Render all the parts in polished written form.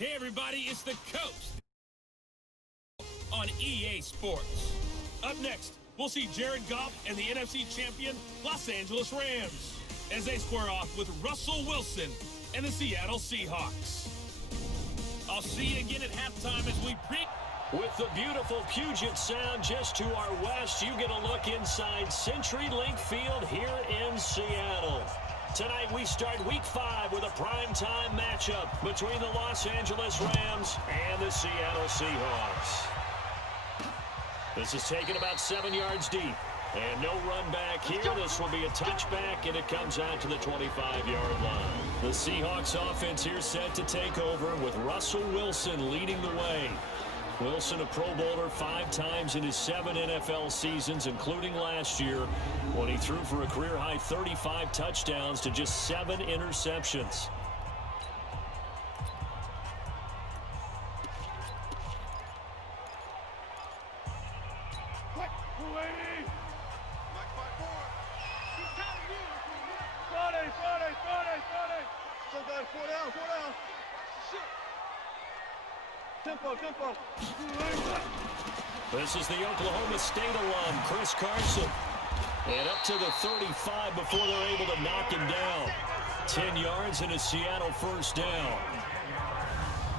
Hey everybody, it's the Coach on EA Sports. Up next, we'll see Jared Goff and the NFC champion Los Angeles Rams as they square off with Russell Wilson and the Seattle Seahawks. I'll see you again at halftime as we With the beautiful Puget Sound just to our west, you get a look inside CenturyLink Field here in Seattle. Tonight we start Week 5 with a primetime matchup between the Los Angeles Rams and the Seattle Seahawks. This is taken about 7 yards deep. And no run back here. This will be a touchback, and it comes out to the 25-yard line. The Seahawks offense here set to take over with Russell Wilson leading the way. Wilson, a Pro Bowler 5 times in his 7 NFL seasons, including last year, when he threw for a career-high 35 touchdowns to just 7 interceptions. Tempo. This is the Oklahoma State alum, Chris Carson. And up to the 35 before they're able to knock him down. 10 yards and a Seattle first down.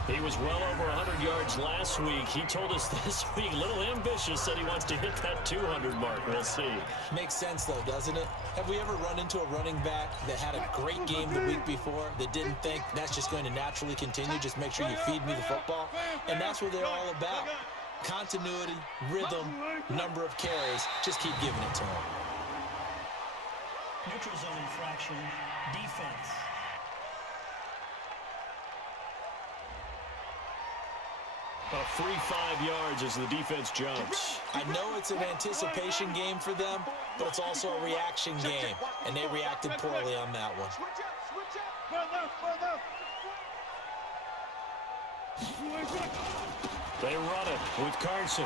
He was well over 100 yards last week. He told us this week, a little ambitious, said he wants to hit that 200 mark. We'll see. Makes sense, though, doesn't it? Have we ever run into a running back that had a great game the week before that didn't think that's just going to naturally continue? Just make sure you feed me the football. And that's what they're all about. Continuity, rhythm, number of carries. Just keep giving it to them. Neutral zone infraction, defense. A free 5 yards as the defense jumps. I know it's an anticipation game for them, but it's also a reaction game, and they reacted poorly on that one. They run it with Carson.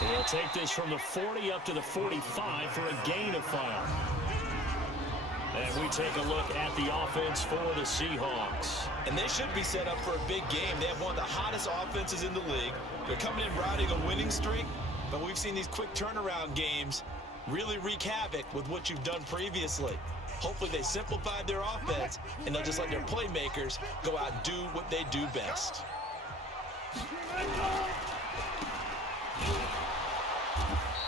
He'll take this from the 40 up to the 45 for a gain of 5. And we take a look at the offense for the Seahawks. And they should be set up for a big game. They have one of the hottest offenses in the league. They're coming in riding a winning streak, but we've seen these quick turnaround games really wreak havoc with what you've done previously. Hopefully they simplified their offense, and they'll just let their playmakers go out and do what they do best.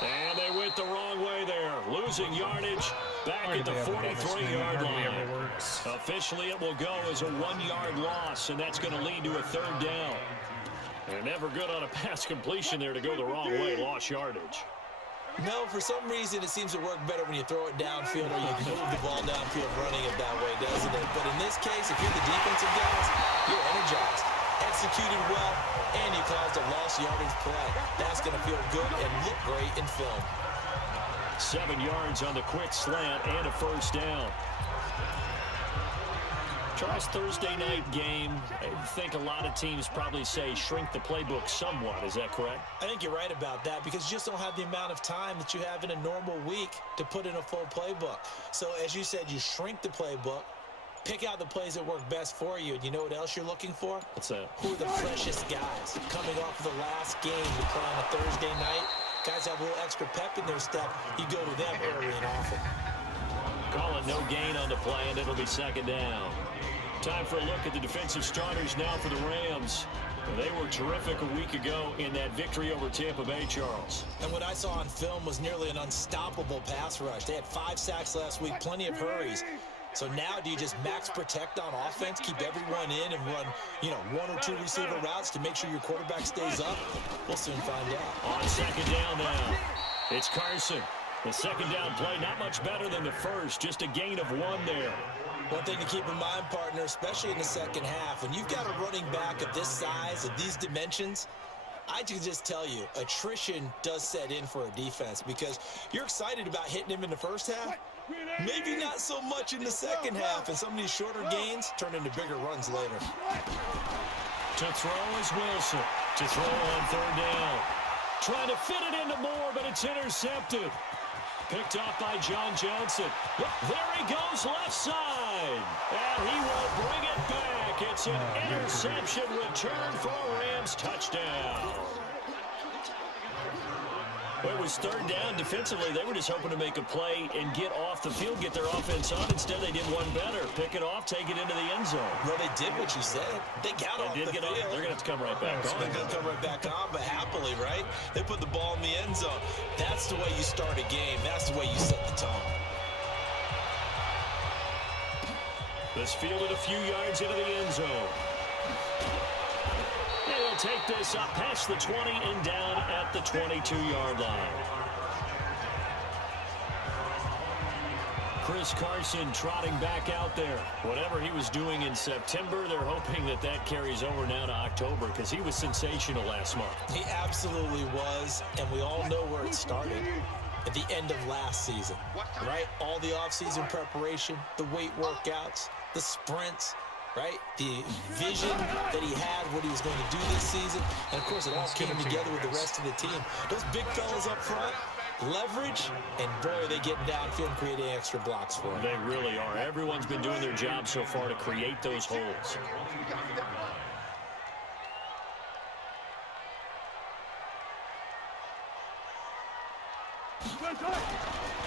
And they went the wrong way there, losing yardage back at the 43-yard line. Officially, it will go as a 1-yard loss, and that's going to lead to a 3rd down. They're never good on a pass completion there to go the wrong way, lost yardage. No, for some reason it seems to work better when you throw it downfield or you move the ball downfield running it that way, doesn't it? But in this case, if you're the defensive guys, you're energized, executed well, and you caused a lost yardage play. That's going to feel good and look great in film. 7 yards on the quick slant and a first down. Charles, Thursday night game, I think a lot of teams probably say shrink the playbook somewhat. Is that correct? I think you're right about that because you just don't have the amount of time that you have in a normal week to put in a full playbook. So as you said, you shrink the playbook, pick out the plays that work best for you. And you know what else you're looking for? What's that? Who are the freshest guys coming off of the last game to play on a Thursday night? Guys have a little extra pep in their step. You go to them early and often. Call it no gain on the play, and it'll be 2nd down. Time for a look at the defensive starters now for the Rams. They were terrific a week ago in that victory over Tampa Bay, Charles. And what I saw on film was nearly an unstoppable pass rush. They had 5 sacks last week, plenty of hurries. So now do you just max protect on offense, keep everyone in and run, 1 or 2 receiver routes to make sure your quarterback stays up? We'll soon find out. On 2nd down now, it's Carson. The 2nd down play, not much better than the first, just a gain of 1 there. One thing to keep in mind, partner, especially in the second half, when you've got a running back of this size, of these dimensions, I can just tell you, attrition does set in for a defense because you're excited about hitting him in the first half. Maybe not so much in the second half, and some of these shorter gains turn into bigger runs later. To throw is Wilson. To throw on 3rd down. Trying to fit it into Moore, but it's intercepted. Picked off by John Johnson. Look, there he goes left side. And he will bring it back. back. It's an interception return for a Rams touchdown. Well, it was third down. Defensively, they were just hoping to make a play and get off the field, get their offense on. Instead, they did one better. Pick it off, take it into the end zone. Well, they did what you said. They got off the field. They're going to have to come right back on. They're going to come right back on, but happily, right? They put the ball in the end zone. That's the way you start a game. That's the way you set the tone. This fielded a few yards into the end zone. He'll take this up past the 20 and down at the 22-yard line. Chris Carson trotting back out there. Whatever he was doing in September, they're hoping that that carries over now to October because he was sensational last month. He absolutely was, and we all know where it started. At the end of last season, right? All the offseason preparation, the weight workouts, the sprints, right? The vision that he had, what he was going to do this season. And, of course, it all came together with the rest of the team. Those big fellas up front, leverage, and, boy, are they getting downfield and creating extra blocks for him. They really are. Everyone's been doing their job so far to create those holes.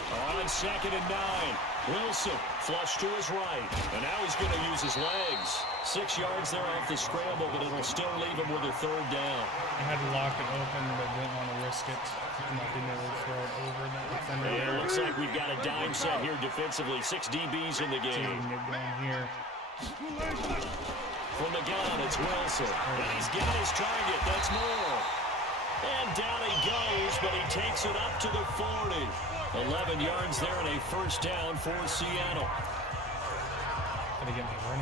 On 2nd and 9, Wilson flush to his right, and now he's going to use his legs. 6 yards there off the scramble, but it'll still leave him with a third down. I had to lock it open, but didn't want to risk it. Not being able to throw it over that defender. Yeah, it looks like we've got a dime set here defensively. 6 DBs in the game. Going here. From the gun, it's Wilson. And he's got his target. That's Moore. And down he goes, but he takes it up to the 40. 11 yards there and a first down for Seattle.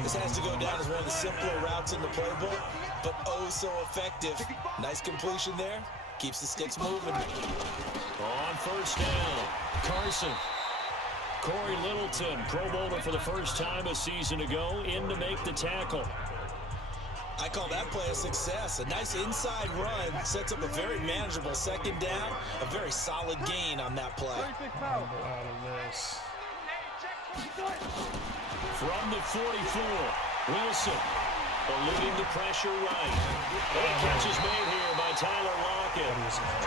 This has to go down as one of the simpler routes in the playbook, but oh so effective. Nice completion there. Keeps the sticks moving. On first down, Carson. Corey Littleton, Pro Bowler for the first time a season ago, in to make the tackle. I call that play a success. A nice inside run sets up a very manageable second down. A very solid gain on that play. Out of this. From the 44, Wilson eluding the pressure right. Big catch is made here by Tyler Lockett.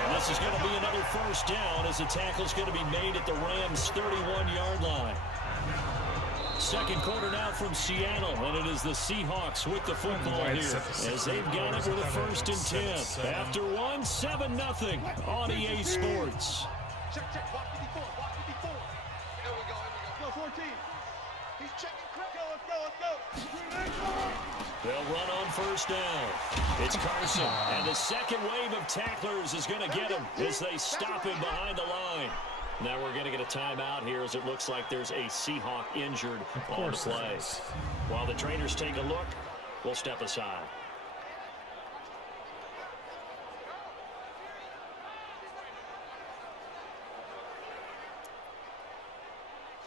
And this is going to be another first down as the tackle's going to be made at the Rams' 31-yard line. Second quarter now from Seattle, and it is the Seahawks with the football here as they've got it with a 1st and 10. After 1, 7-0 on EA Sports. Check. Watch 54. Here we go. 14. He's checking quick. Let's go. They'll run on first down. It's Carson, and the second wave of tacklers is going to get him as they stop him behind the line. Now we're going to get a timeout here as it looks like there's a Seahawk injured on the play. While the trainers take a look, we'll step aside.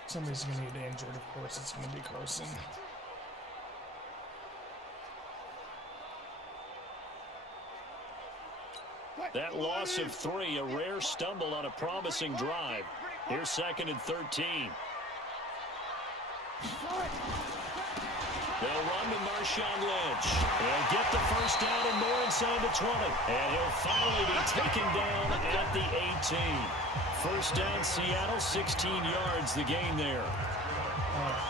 Somebody's going to get injured. Of course, it's going to be Carson. That loss of 3, a rare stumble on a promising drive. Here's 2nd and 13. They'll run to Marshawn Lynch. He'll get the first down and more inside the 20. And he'll finally be taken down at the 18. First down, Seattle, 16 yards, the gain there.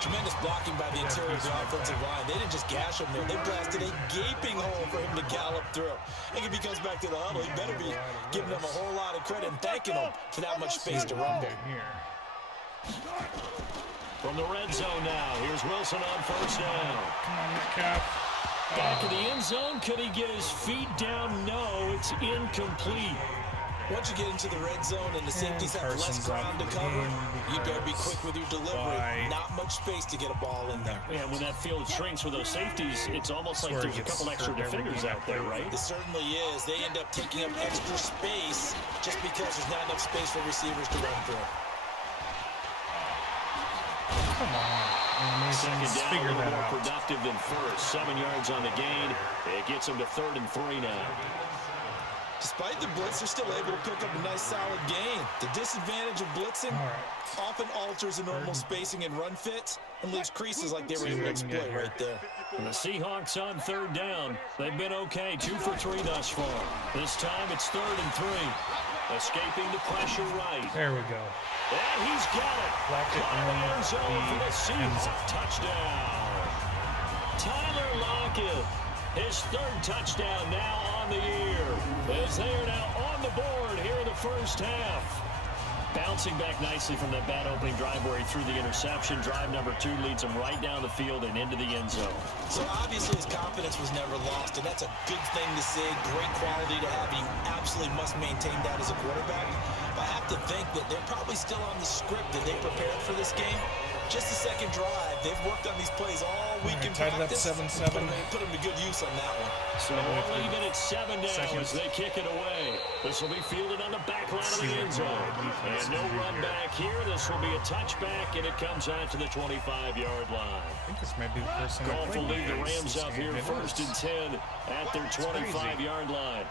Tremendous blocking by the interior of the offensive line. They didn't just gash him there. They blasted a gaping hole for him to gallop through. I think if he comes back to the huddle, he better be giving them a whole lot of credit and thanking them for that much space to rumble. From the red zone now, here's Wilson on first down. Come on, Metcalf. Back in the end zone, could he get his feet down? No, it's incomplete. Once you get into the red zone and the safeties have less ground to cover, you better be quick with your delivery. Not much space to get a ball in there. Yeah, when that field shrinks with those safeties, it's almost like there's a couple extra defenders out there, right? It certainly is. They end up taking up extra space just because there's not enough space for receivers to run through. Come on. Second down, a little more productive than first. 7 yards on the gain. It gets them to 3rd and 3 now. Despite the blitz, they're still able to pick up a nice solid gain. The disadvantage of blitzing often alters the normal spacing and run fits and leaves creases like they were able to exploit right there. The Seahawks on third down. They've been okay, 2 for 3 thus far. This time it's 3rd and 3. Escaping the pressure right. There we go. And he's got it. Blocked it Caught in the end zone for the Seahawks. zone. Touchdown. Tyler Lockett. His 3rd touchdown now on the year. As they are now on the board here in the first half. Bouncing back nicely from that bad opening drive where he threw the interception. Drive number 2 leads him right down the field and into the end zone. So obviously his confidence was never lost, and that's a good thing to see. Great quality to have. You absolutely must maintain that as a quarterback. But I have to think that they're probably still on the script that they prepared for this game. Just the second drive. They've worked on these plays all week in tied it up practice. 7-7. Put them to good use on that one. So we'll leave it at 7 now as they kick it away. This will be fielded on the back line of the end zone. And no run back here. This will be a touchback, and it comes out to the 25-yard line. I think this might be the first time Goff will lead the Rams up here 1st and 10 at their 25-yard line.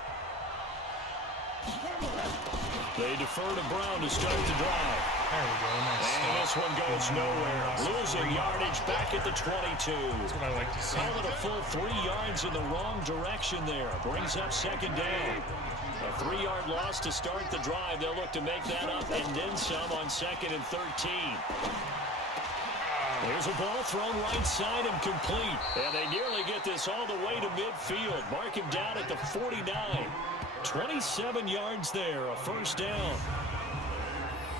They defer to Brown to start the drive. There we go. Nice. And this one goes nowhere. Losing yardage back at the 22. That's what I like to see. Call it a full 3 yards in the wrong direction there. Brings up 2nd down. A 3-yard loss to start the drive. They'll look to make that up and then some on 2nd and 13. There's a ball thrown right side and complete. And they nearly get this all the way to midfield. Mark him down at the 49. 27 yards there, a 1st down.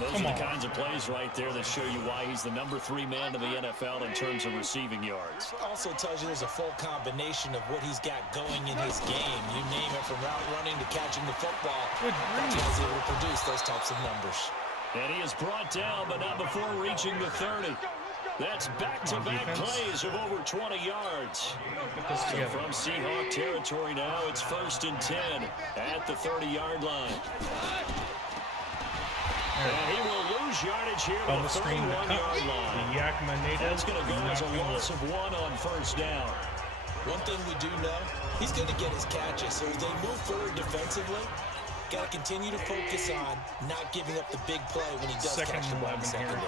Those are the kinds of plays right there that show you why he's the number 3 man in the NFL in terms of receiving yards. Also tells you there's a full combination of what he's got going in his game. You name it, from route running to catching the football. That's why he's able to produce those types of numbers. And he is brought down, but not before reaching the 30. That's back-to-back plays of over 20 yards. So from Seahawk territory now, it's 1st and 10 at the 30-yard line. And he will lose yardage here to the 31-yard line. That's going to go as a loss of 1 on 1st down. One thing we do know, he's going to get his catches. So as they move forward defensively, got to continue to focus on not giving up the big play when he does catch the ball in the secondary.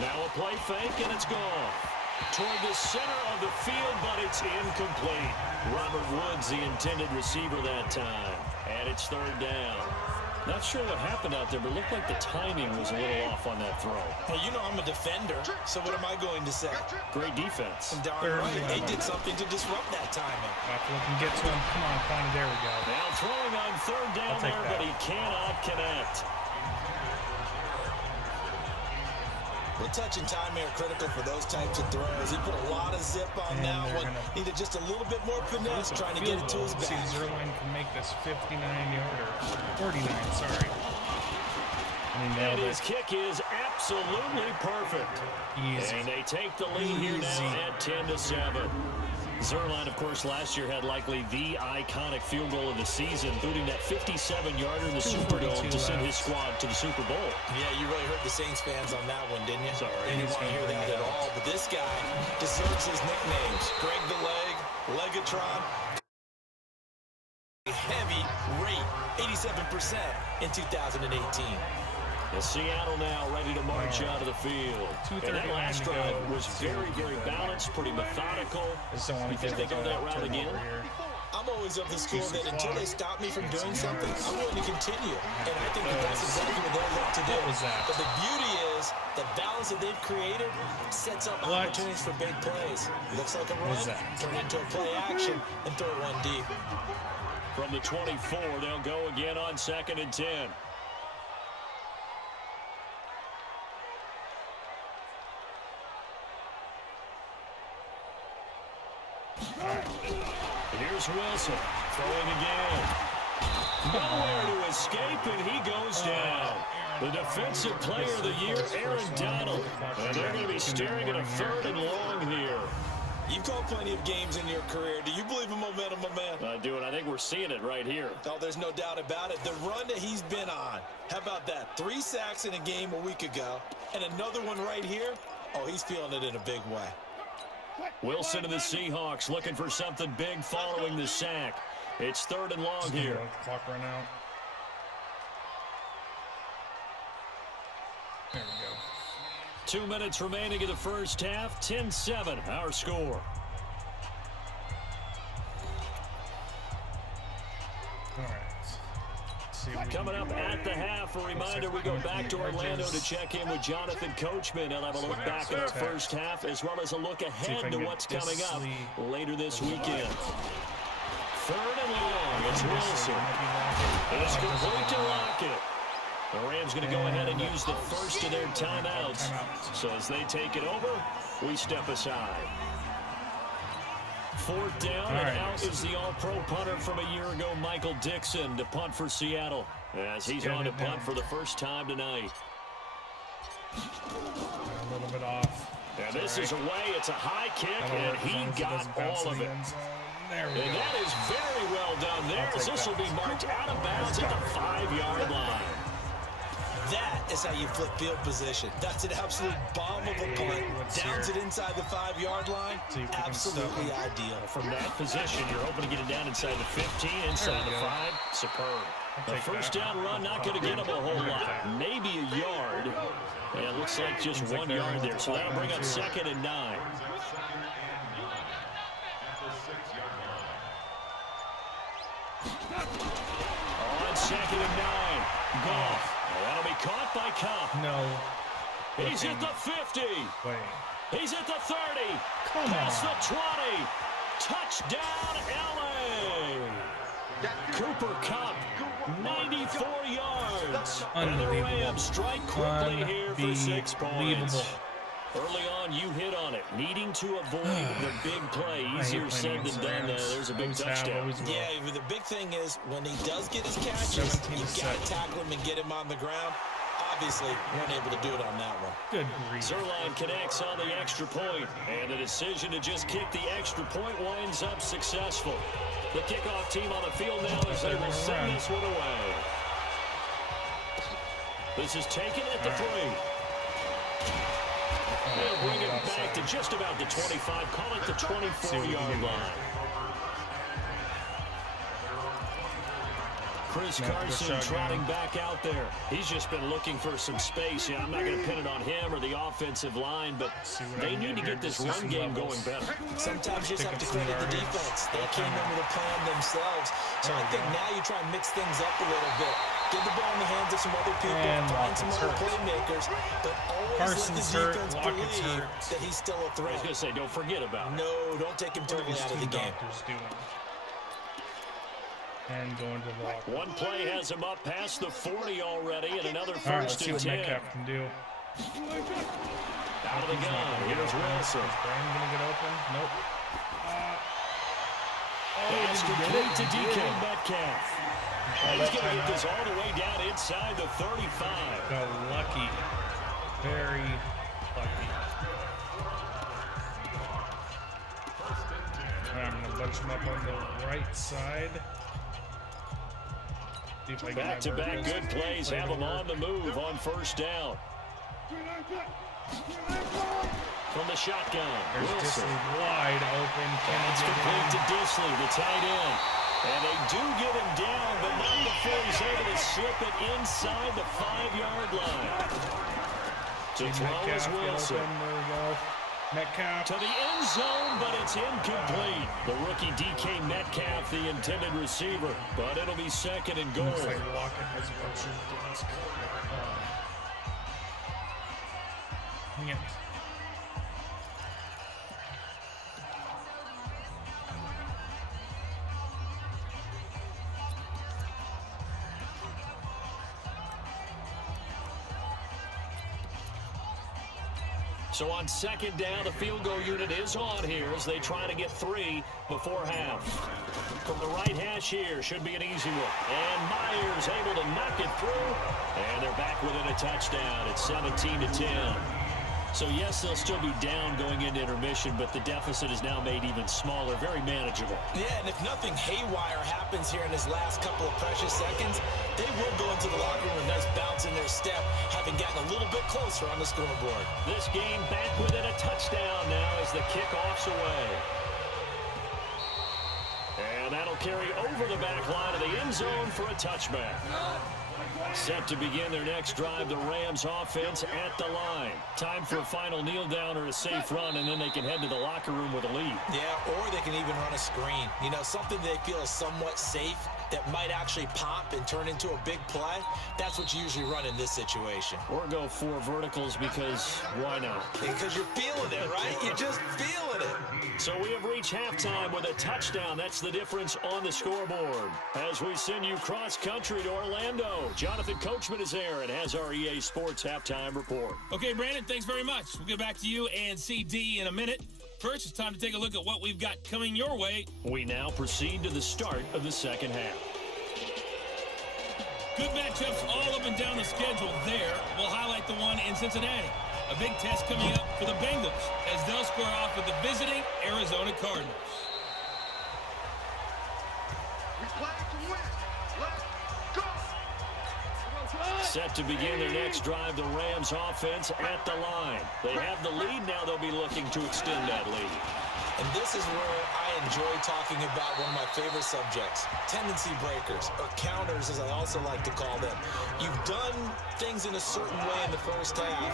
Now a play fake, and it's gone. Toward the center of the field, but it's incomplete. Robert Woods, the intended receiver that time. And it's 3rd down. Not sure what happened out there, but it looked like the timing was a little off on that throw. Well, you know I'm a defender, so what am I going to say? Great defense. And darn right, they did something to disrupt that timing. Can get to him. Come on, find it. There we go. Now throwing on 3rd down there, but he cannot connect. The touch and timing are critical for those types of throws. He put a lot of zip on that one. Needed just a little bit more finesse trying to get it to his back. See, Zerline can make this 59-yarder. 49, sorry. And his kick is absolutely perfect. Easy. And they take the lead here now at 10-7. Zerline, of course, last year had likely the iconic field goal of the season, including that 57-yarder in the Superdome to send his squad to the Super Bowl. Yeah, you really hurt the Saints fans on that one, didn't you? Sorry. They didn't want to hear that at all. But this guy deserves his nicknames. Greg the Leg, Legatron. A heavy rate, 87% in 2018. Seattle now ready to march out of the field. And that last drive was very, very balanced, pretty methodical. You think they go that route again? I'm always of the school that until they stop me from doing something, I'm willing to continue. And I think that's exactly what they'll look to do. But the beauty is the balance that they've created sets up opportunities for big plays. Looks like a run, turn into a play action, and throw one deep. From the 24, they'll go again on 2nd and 10. Here's Wilson throwing again. Nowhere to escape, and he goes down. The defensive player of the year, Aaron Donald. And they're going to be staring at a 3rd and long here. You've called plenty of games in your career. Do you believe in momentum, my man? I do, and I think we're seeing it right here. Oh, there's no doubt about it. The run that he's been on. How about that? 3 sacks in a game a week ago, and another one right here. Oh, he's feeling it in a big way. Wilson and the Seahawks looking for something big following the sack. It's 3rd and long here. Clock run out. There we go. 2 minutes remaining in the first half. 10-7, our score. All right. Coming up at the half, a reminder, we go back to Orlando to check in with Jonathan Coachman. He'll have a look back at our first half as well as a look ahead to what's coming up later this weekend. 3rd and long, it's Wilson. It's complete to Lockett. The Rams going to go ahead and use the first of their timeouts. So as they take it over, we step aside. 4th down, and out is the all-pro punter from a year ago, Michael Dixon, to punt for Seattle, as he's on to punt for the first time tonight. A little bit off. And this is away. It's a high kick, and he got all of it. And that is very well done there, as this will be marked out of bounds at the 5-yard line. That is how you flip field position. That's an absolute bomb of a punt. Downs it inside the 5-yard line. Absolutely ideal. From that position, you're hoping to get it down inside the 15, inside the 5. Superb. The first down run not going to get him a whole lot. Maybe a yard. And it looks like just 1 yard there. So that'll bring up 2nd and 9. On 2nd and 9. Goff. That'll be caught by Cup. No. He's at the 50. Wait. He's at the 30. Come Past on. the 20. Touchdown, L.A. Cooper Cup, 94 yards. And the Rams strike quickly here for 6 points. Early on, you hit on it. Needing to avoid the big play. Easier said than done. There's a big touchdown. Yeah, the big thing is when he does get his catches, you've got to tackle him and get him on the ground. Obviously, weren't able to do it on that one. Good grief. Zerline connects on the extra point, and the decision to just kick the extra point winds up successful. The kickoff team on the field now as they will send this one away. This is taken at the 3. They'll bring it back to just about the 25. Call it the 24-yard line. Chris Carson trotting back out there. He's just been looking for some space. Yeah, I'm not going to pin it on him or the offensive line, but they need to get this run game going better. Sometimes you just have to credit the defense. They came in with a plan themselves. So I think now you try and mix things up a little bit. Get the ball in the hands of some other people, find some other playmakers, but always let the defense believe that he's still a threat. I was going to say, don't forget about it. No, don't take him totally out of the game. And going to the lock. One play has him up past the 40 already, and another All right, let's first see and what 10. Metcalf can do. Out of the gun. Here's Wilson. Is Brandon going to get open? Nope. Pass complete to DK Metcalf. He's going to get this all the way down inside the 35. Got lucky. Very lucky. I'm going to bunch him up on the right side. Back-to-back good plays have him on the move on first down. From the shotgun, Wilson. Wilson. Wide open. It's complete to Disley, the tight end. And they do get him down, but not before he's able to slip it inside the 5-yard line. To throw is Wilson. There we go. Metcalf. To the end zone, but it's incomplete. The rookie DK Metcalf, the intended receiver, but it'll be 2nd and goal. Looks like Lockett has a bunch of desk. Dang it. So on 2nd down, the field goal unit is on here as they try to get 3 before half. From the right hash here, should be an easy one. And Myers able to knock it through. And they're back within a touchdown. It's 17-10. So yes, they'll still be down going into intermission, but the deficit is now made even smaller, very manageable. Yeah, and if nothing haywire happens here in his last couple of precious seconds, they will go into the locker room with a nice bounce in their step, having gotten a little bit closer on the scoreboard. This game back within a touchdown now as the kickoff's away. And that'll carry over the back line of the end zone for a touchback. Set to begin their next drive, the Rams offense at the line. Time for a final kneel down or a safe run, and then they can head to the locker room with a lead. Yeah, or they can even run a screen. You know, something they feel is somewhat safe that might actually pop and turn into a big play. That's what you usually run in this situation. Or go 4 verticals because why not? Because you're feeling it, right? You're just feeling it. So we have reached halftime with a touchdown. That's the difference on the scoreboard. As we send you cross-country to Orlando, Jonathan Coachman is there and has our EA Sports halftime report. Okay, Brandon, thanks very much. We'll get back to you and CD in a minute. First, it's time to take a look at what we've got coming your way. We now proceed to the start of the second half. Good matchups all up and down the schedule there. We'll highlight the one in Cincinnati. A big test coming up for the Bengals as they'll square off with the visiting Arizona Cardinals. We play to win. Let's go. Set to begin their next drive, the Rams offense at the line. They have the lead. Now they'll be looking to extend that lead. And this is where I enjoy talking about one of my favorite subjects, tendency breakers, or counters as I also like to call them. You've done things in a certain way in the first half,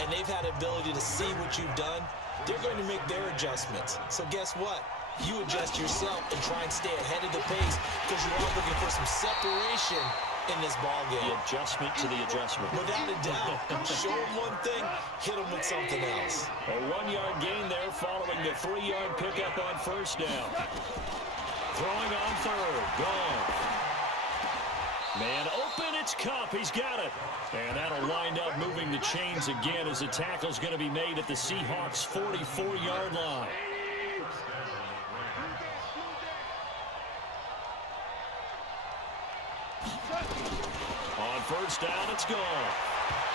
and they've had the ability to see what you've done. They're going to make their adjustments. So guess what? You adjust yourself and try and stay ahead of the pace because you're all looking for some separation in this ball game. The adjustment to the adjustment. Without a doubt. Show them one thing, hit them with something else. A 1-yard gain there following the 3-yard pickup on first down. Throwing on third. Gone. Man open, it's Kupp. He's got it. And that'll wind up moving the chains again as the tackle's going to be made at the Seahawks' 44-yard line. On first down, it's gone.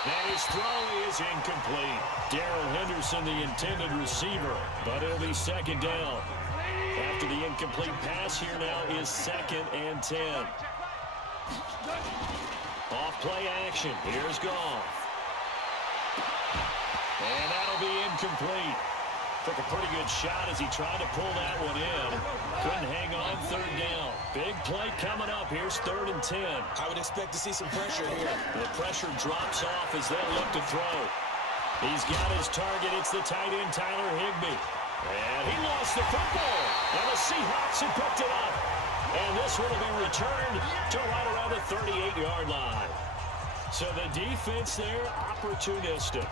And his throw is incomplete. Darrell Henderson, the intended receiver, but it'll be second down. After the incomplete pass, here now is 2nd and 10. Off play action. Here's Goff. And that'll be incomplete. Took a pretty good shot as he tried to pull that one in. Couldn't hang on, third down. Big play coming up. Here's 3rd and 10. I would expect to see some pressure here. The pressure drops off as they'll look to throw. He's got his target. It's the tight end, Tyler Higbee. And he lost the football. And the Seahawks have picked it up. And this one will be returned to right around the 38-yard line. So the defense there, opportunistic.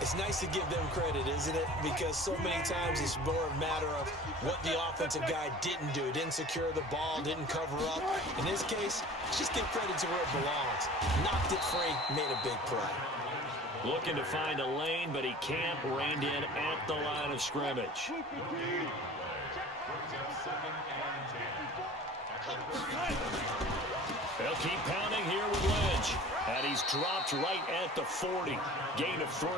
It's nice to give them credit, isn't it? Because so many times it's more a matter of what the offensive guy didn't do. Didn't secure the ball, didn't cover up. In this case, just give credit to where it belongs. Knocked it free, made a big play. Looking to find a lane, but he can't. Reined in at the line of scrimmage. They'll keep pounding here with Lynch. And he's dropped right at the 40. Gain of 3.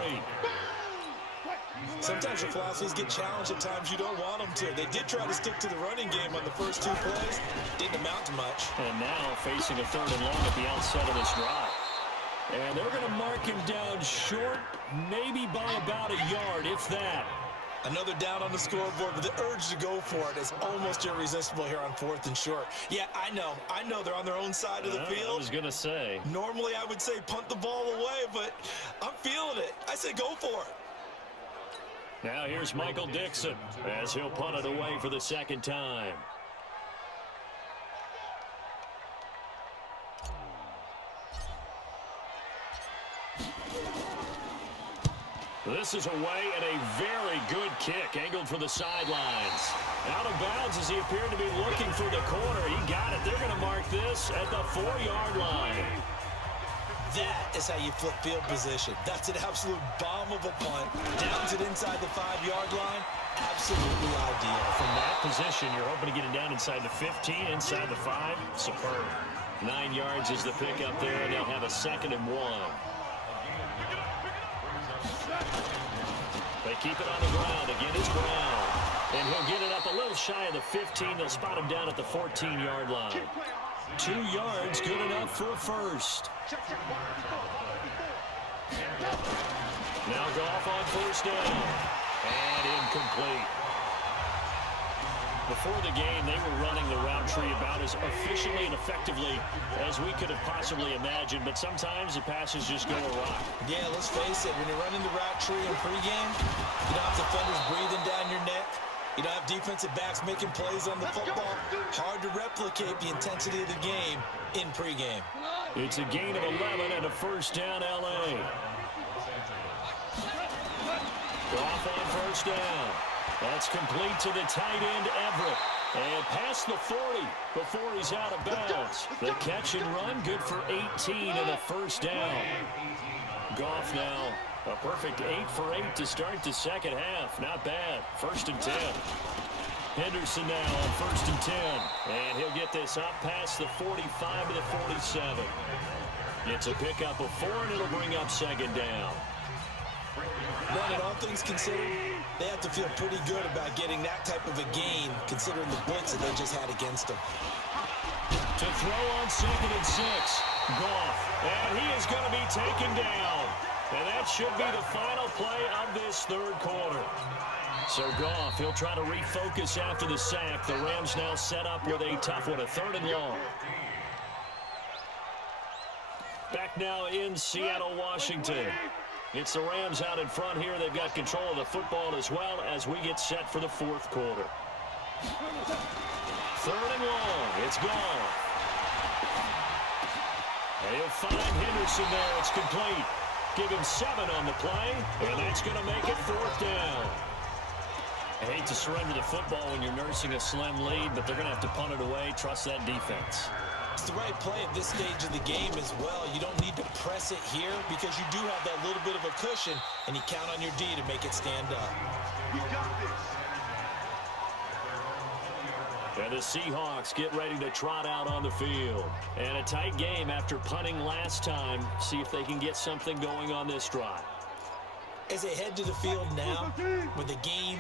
Sometimes your philosophies get challenged at times you don't want them to. They did try to stick to the running game on the first 2 plays. Didn't amount to much. And now facing a 3rd and long at the outset of this drive. And they're going to mark him down short, maybe by about a yard, if that. Another down on the scoreboard, but the urge to go for it is almost irresistible here on 4th and short. Yeah, I know they're on their own side of the field. I was going to say. Normally I would say punt the ball away, but I'm feeling it. I say go for it. Now here's Michael Dixon as he'll punt it away for the 2nd time. This is away and a very good kick angled for the sidelines. Out of bounds as he appeared to be looking for the corner. He got it. They're going to mark this at the 4-yard line. That is how you flip field position. That's an absolute bomb of a punt. Downs it inside the 5-yard line. Absolutely ideal. From that position, you're hoping to get it down inside the 15, inside the 5. Superb. 9 yards is the pickup there, and they'll have a 2nd and 1. They keep it on the ground. Again, it's Brown. And he'll get it up a little shy of the 15. They'll spot him down at the 14-yard line. 2 yards, good enough for a first. Now Goff on first down. And incomplete. Before the game, they were running the route tree about as efficiently and effectively as we could have possibly imagined, but sometimes the passes just go awry. Yeah, let's face it, when you're running the route tree in pregame, you don't have defenders breathing down your neck. You don't have defensive backs making plays on the football. Hard to replicate the intensity of the game in pregame. It's a gain of 11 and a first down, L.A. Goff on first down. That's complete to the tight end, Everett. And past the 40 before he's out of bounds. The catch and run, good for 18 and a first down. Goff now, a perfect 8 for 8 to start the second half. Not bad. First and 10. Henderson now on first and 10. And he'll get this up past the 45 to the 47. It's a pickup of 4, and it'll bring up second down. Running all things considered, they have to feel pretty good about getting that type of a gain, considering the blitz that they just had against them. To throw on second and 6, Goff, and he is going to be taken down. And that should be the final play of this third quarter. So Goff, he'll try to refocus after the sack. The Rams now set up with a tough one, a 3rd and long. Back now in Seattle, Washington. It's the Rams out in front here. They've got control of the football as well as we get set for the fourth quarter. 3rd and long. It's gone. He'll find Henderson there. It's complete. Give him 7 on the play, and that's going to make it 4th down. I hate to surrender the football when you're nursing a slim lead, but they're going to have to punt it away. Trust that defense. It's the right play at this stage of the game as well. You don't need to press it here because you do have that little bit of a cushion, and you count on your D to make it stand up. We got this. And the Seahawks get ready to trot out on the field. And a tight game after punting last time. See if they can get something going on this drive. As they head to the field now, with the game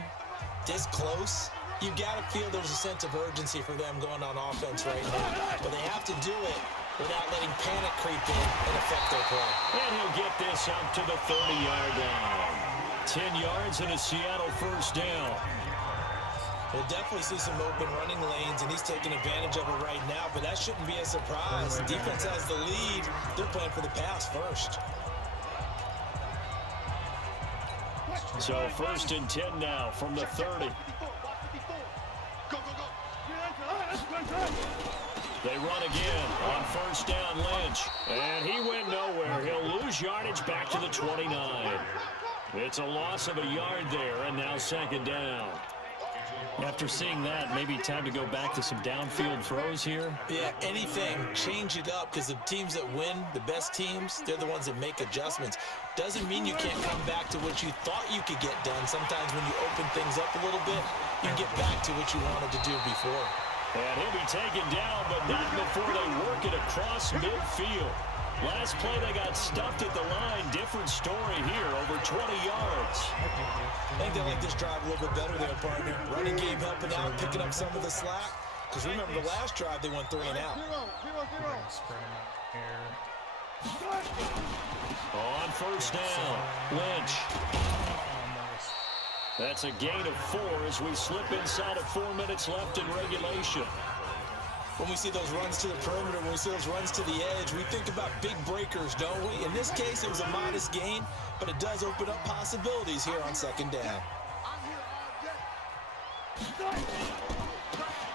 this close, you got to feel there's a sense of urgency for them going on offense right now. But they have to do it without letting panic creep in and affect their play. And he'll get this up to the 30-yard line. 10 yards and a Seattle first down. We'll definitely see some open running lanes, and he's taking advantage of it right now, but that shouldn't be a surprise. The defense has the lead. They're playing for the pass first. So 1st and 10 now from the 30. They run again on first down, Lynch. And he went nowhere. He'll lose yardage back to the 29. It's a loss of a yard there, and now 2nd down. After seeing that, maybe time to go back to some downfield throws here. Yeah, anything. Change it up because the teams that win, the best teams, they're the ones that make adjustments. Doesn't mean you can't come back to what you thought you could get done. Sometimes when you open things up a little bit, you get back to what you wanted to do before. And he'll be taken down, but not before they work it across midfield. Last play, they got stuffed at the line. Different story here, over 20 yards. I think they like this drive a little bit better there, partner. Running game helping out, picking up some of the slack. Because remember, the last drive, they went 3 and out. Spread him out here. On first down, Lynch. That's a gain of 4 as we slip inside of 4 minutes left in regulation. When we see those runs to the perimeter, when we see those runs to the edge, we think about big breakers, don't we? In this case, it was a modest gain, but it does open up possibilities here on 2nd down.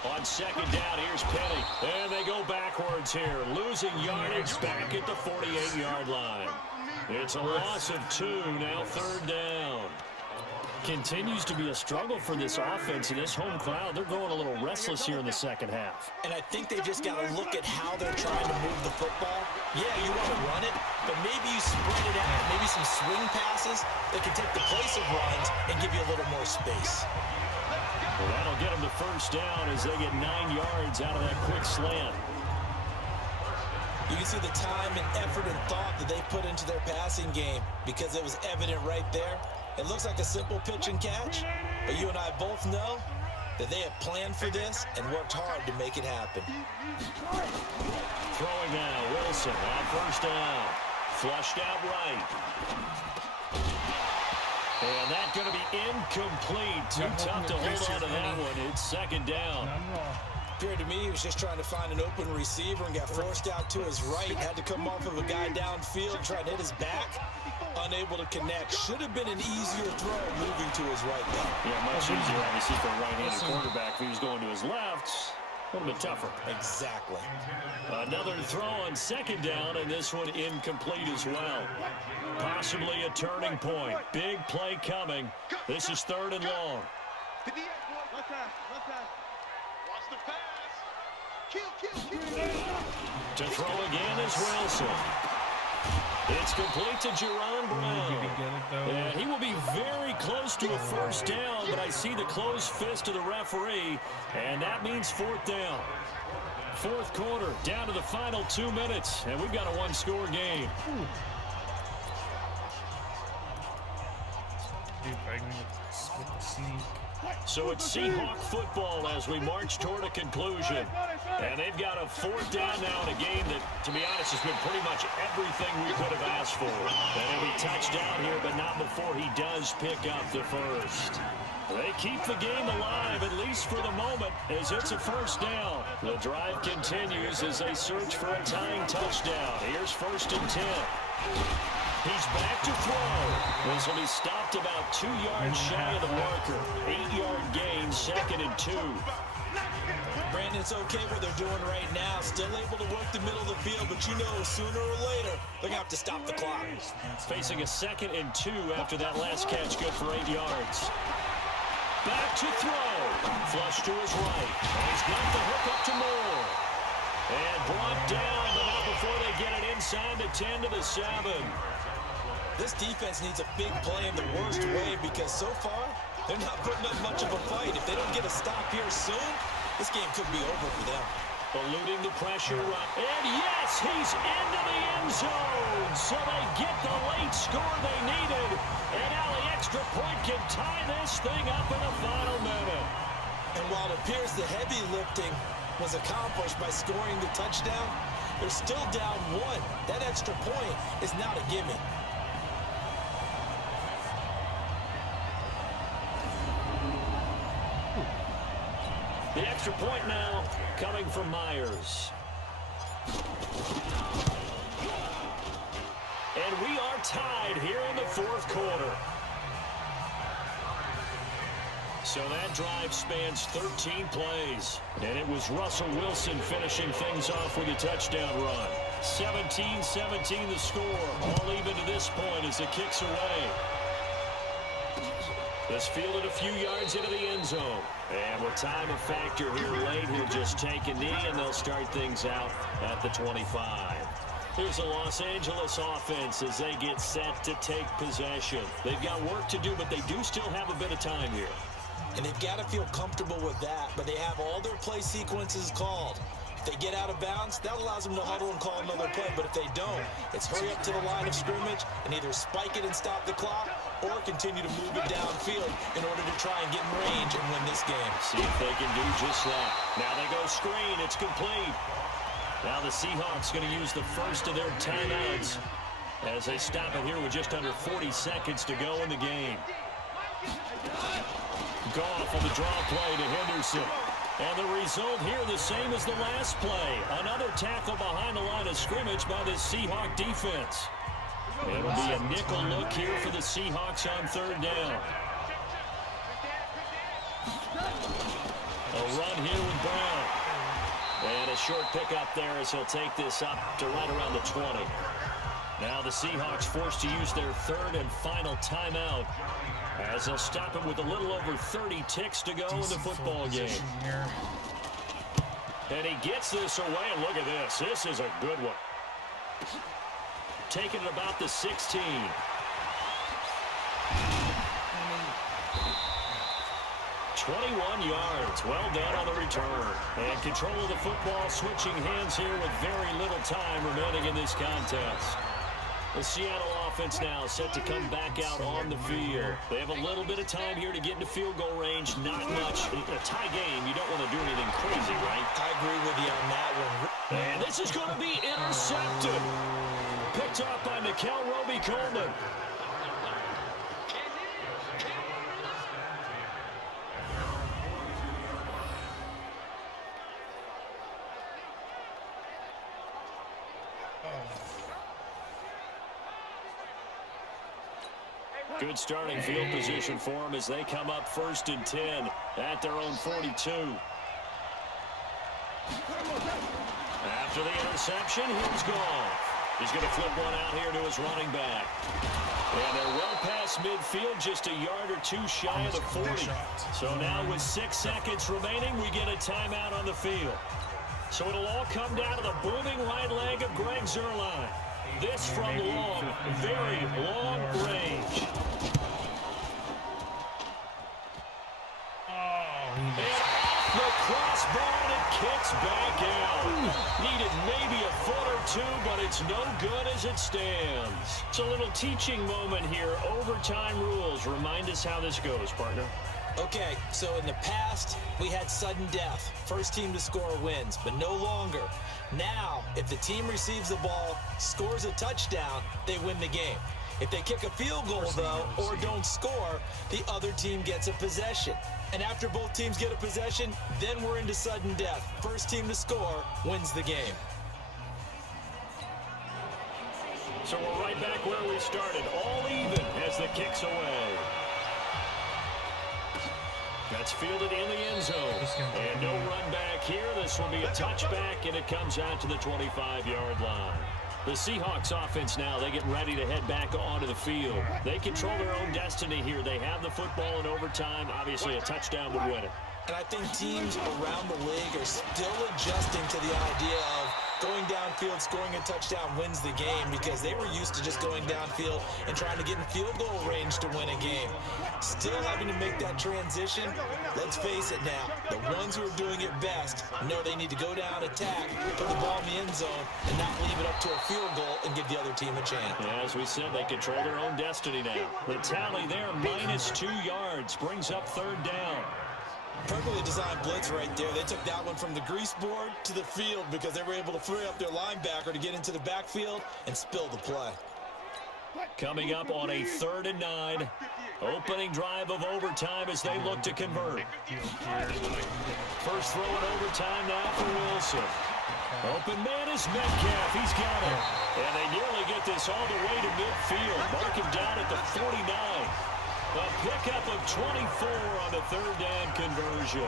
On 2nd down, here's Penny. And they go backwards here, losing yardage back at the 48-yard line. It's a loss of 2, now 3rd down. Continues to be a struggle for this offense and this home crowd. They're going a little restless here in the second half. And I think they just got to look at how they're trying to move the football. Yeah, you want to run it, but maybe you spread it out. Maybe some swing passes that can take the place of runs and give you a little more space. Well, that'll get them to first down as they get 9 yards out of that quick slant. You can see the time and effort and thought that they put into their passing game because it was evident right there. It looks like a simple pitch and catch, but you and I both know that they have planned for this and worked hard to make it happen. Throwing now, Wilson on first down. Flushed out right. And that's going to be incomplete. Too tough to hold on to that one. It's second down. Appeared to me he was just trying to find an open receiver and got forced out to his right. Had to come off of a guy downfield, trying to hit his back. Unable to connect. Should have been an easier throw moving to his right, though. Yeah, much easier, obviously, for a right-handed quarterback. If he was going to his left, a little bit tougher. Exactly. Another throw on second down, and this one incomplete as well. Possibly a turning point. Big play coming. This is third and long. Left pass, left pass. Watch the pass. Kill. To throw again is Wilson. It's complete to Jerron Brown. Yeah, he will be very close to a first down, but I see the closed fist of the referee, and that means fourth down. Fourth quarter, down to the final 2 minutes, and we've got a one-score game. With the sneak. So it's Seahawk football as we march toward a conclusion. And they've got a fourth down now in a game that, to be honest, has been pretty much everything we could have asked for. And he'll be touchdown here, but not before he does pick up the first. They keep the game alive, at least for the moment, as it's a first down. The drive continues as they search for a tying touchdown. Here's 1st and 10. He's back to throw. This will be stopped about 2 yards shy of the marker. 8-yard gain, 2nd and 2. Brandon, it's okay what they're doing right now. Still able to work the middle of the field, but you know sooner or later they're going to have to stop the clock. Facing a 2nd and 2 after that last catch, good for 8 yards. Back to throw. Flush to his right. And he's got the hook up to Moore. And brought down, but not before they get it inside the 10 to the 7. This defense needs a big play in the worst way because so far, they're not putting up much of a fight. If they don't get a stop here soon, this game could be over for them. Eluding the pressure. And yes, he's into the end zone. So they get the late score they needed. And now the extra point can tie this thing up in the final minute. And while it appears the heavy lifting was accomplished by scoring the touchdown, they're still down 1. That extra point is not a gimme. The extra point now coming from Myers. And we are tied here in the fourth quarter. So that drive spans 13 plays. And it was Russell Wilson finishing things off with a touchdown run. 17-17 the score. All even to this point as it kicks away. This fielded a few yards into the end zone. And with time a factor here late, he'll just take a knee and they'll start things out at the 25. Here's the Los Angeles offense as they get set to take possession. They've got work to do, but they do still have a bit of time here. And they've got to feel comfortable with that, but they have all their play sequences called. If they get out of bounds, that allows them to huddle and call another play. But if they don't, it's hurry up to the line of scrimmage and either spike it and stop the clock or continue to move it downfield in order to try and get in range and win this game. See if they can do just that. Now they go screen. It's complete. Now the Seahawks going to use the first of their timeouts as they stop it here with just under 40 seconds to go in the game. Goff on the draw play to Henderson. And the result here the same as the last play. Another tackle behind the line of scrimmage by the Seahawk defense. It'll be a nickel look here for the Seahawks on third down. A run here with Brown. And a short pickup there as he'll take this up to right around the 20. Now the Seahawks forced to use their third and final timeout as they'll stop it with a little over 30 ticks to go in the football game. And he gets this away, and look at this. This is a good one. Taking it about the 16. 21 yards. Well done on the return. And control of the football switching hands here with very little time remaining in this contest. The Seattle offense now set to come back out on the field. They have a little bit of time here to get into field goal range. Not much. In a tie game, you don't want to do anything crazy, right? I agree with you on that one. And this is going to be intercepted. Picked up by Nickel Roby-Coleman. Good starting field position for them as they come up 1st and 10 at their own 42. After the interception, here's Goff. He's going to flip one out here to his running back. And they're well past midfield, just a yard or two shy of the 40. So now with 6 seconds remaining, we get a timeout on the field. So it'll all come down to the booming right leg of Greg Zuerlein. This from long, very long range. And off the crossbar, and it kicks back out. Needed maybe a foot or two, but it's no good as it stands. It's a little teaching moment here. Overtime rules. Remind us how this goes, partner. Okay, so in the past, we had sudden death. First team to score wins, but no longer. Now, if the team receives the ball, scores a touchdown, they win the game. If they kick a field goal, though, or don't score, the other team gets a possession. And after both teams get a possession, then we're into sudden death. First team to score wins the game. So we're right back where we started, all even as the kick's away. That's fielded in the end zone. And no run back here. This will be a touchback, and it comes out to the 25-yard line. The Seahawks offense now, they get ready to head back onto the field. They control their own destiny here. They have the football in overtime. Obviously, a touchdown would win it. And I think teams around the league are still adjusting to the idea of going downfield, scoring a touchdown wins the game, because they were used to just going downfield and trying to get in field goal range to win a game. Still having to make that transition. Let's face it now, the ones who are doing it best know they need to go down, attack, put the ball in the end zone, and not leave it up to a field goal and give the other team a chance. Yeah, as we said, they control their own destiny now. The tally there, -2 yards, brings up 3rd down. Perfectly designed blitz right there. They took that one from the grease board to the field because they were able to free up their linebacker to get into the backfield and spill the play. Coming up on a 3rd and 9. Opening drive of overtime as they look to convert. First throw in overtime now for Wilson. Open man is Metcalf. He's got it. And they nearly get this all the way to midfield. Mark him down at the 49. A pickup of 24 on the 3rd down conversion.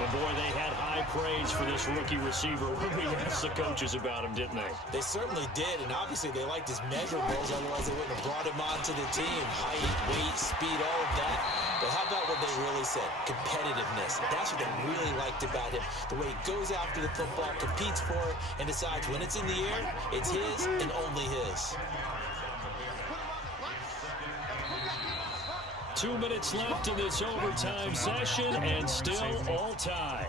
And boy, they had high praise for this rookie receiver when we asked the coaches about him, didn't they? They certainly did, and obviously they liked his measurables, otherwise they wouldn't have brought him onto the team. Height, weight, speed, all of that. But how about what they really said? Competitiveness. That's what they really liked about him. The way he goes after the football, competes for it, and decides when it's in the air, it's his and only his. 2 minutes left in this overtime session, and still all tied.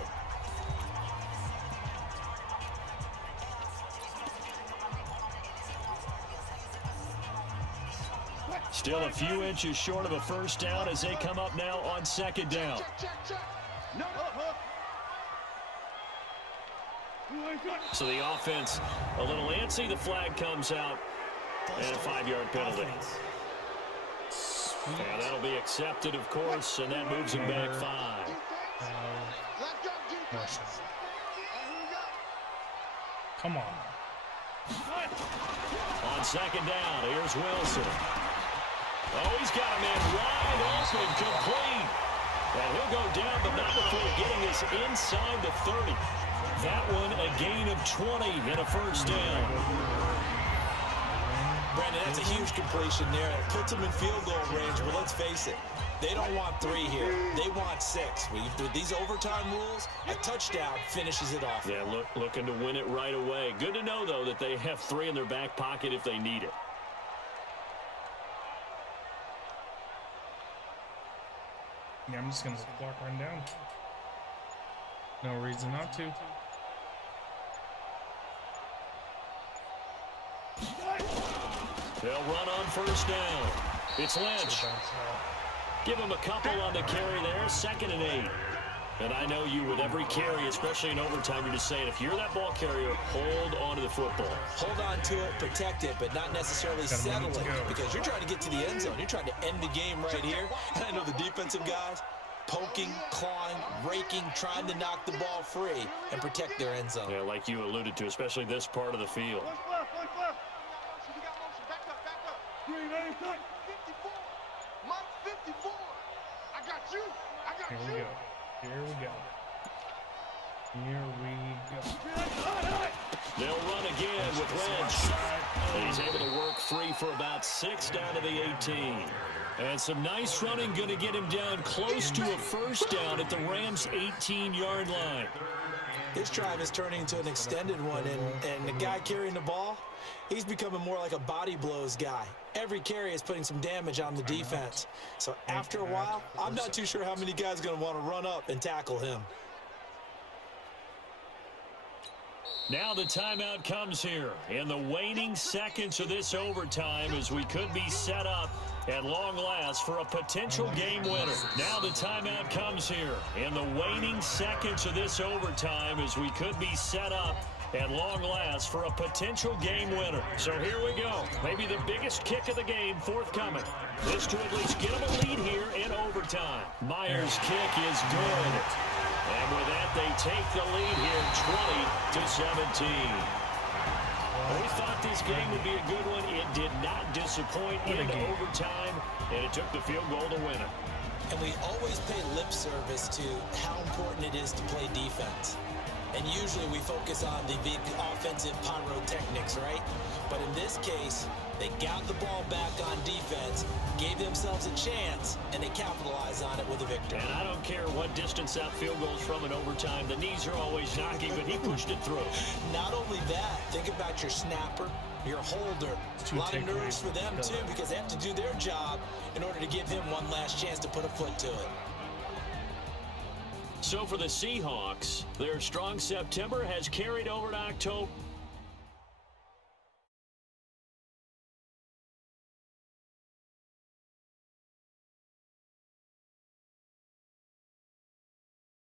Still a few inches short of a first down as they come up now on 2nd down. So the offense a little antsy. The flag comes out, and a 5-yard penalty. And that'll be accepted, of course, and that moves him back 5. Come on. On 2nd down, here's Wilson. Oh, he's got a man wide open, complete. And he'll go down, but not before getting us inside the 30. That one a gain of 20 and a first down. Brandon, that's a huge completion there. It puts them in field goal range, but let's face it, they don't want 3 here. They want 6. With these overtime rules, a touchdown finishes it off. Yeah, looking to win it right away. Good to know, though, that they have 3 in their back pocket if they need it. Yeah, I'm just going to block run down. No reason not to. They'll run on first down. It's Lynch. Give him a couple on the carry there. 2nd and 8. And I know you, with every carry, especially in overtime, you're just saying, if you're that ball carrier, hold on to the football. Hold on to it, protect it, but not necessarily settle it, because you're trying to get to the end zone. You're trying to end the game right here. And I know the defensive guys poking, clawing, raking, trying to knock the ball free and protect their end zone. Yeah, like you alluded to, especially this part of the field. Here we go. Here we go. They'll run again with Lynch. And he's able to work free for about 6 down to the 18. And some nice running going to get him down close to a first down at the Rams' 18-yard line. This drive is turning into an extended one, and the guy carrying the ball, he's becoming more like a body blows guy. Every carry is putting some damage on the defense. So after a while, I'm not too sure how many guys are going to want to run up and tackle him. Now the timeout comes here in the waning seconds of this overtime as we could be set up at long last for a potential game winner. Now the timeout comes here in the waning seconds of this overtime as we could be set up at long last for a potential game winner. So here we go. Maybe the biggest kick of the game forthcoming. This to at least get them a lead here in overtime. Myers' kick is good. And with that, they take the lead here 20-17. We thought this game would be a good one. It did not disappoint into overtime, and it took the field goal to win it. And we always pay lip service to how important it is to play defense. And usually we focus on the big offensive pyrotechnics, right? But in this case, they got the ball back on defense, gave themselves a chance, and they capitalized on it with a victory. And I don't care what distance that field goes from in overtime. The knees are always knocking, but he pushed it through. Not only that, think about your snapper, your holder. A lot of nerves for them, too, because they have to do their job in order to give him one last chance to put a foot to it. So for the Seahawks, their strong September has carried over to October.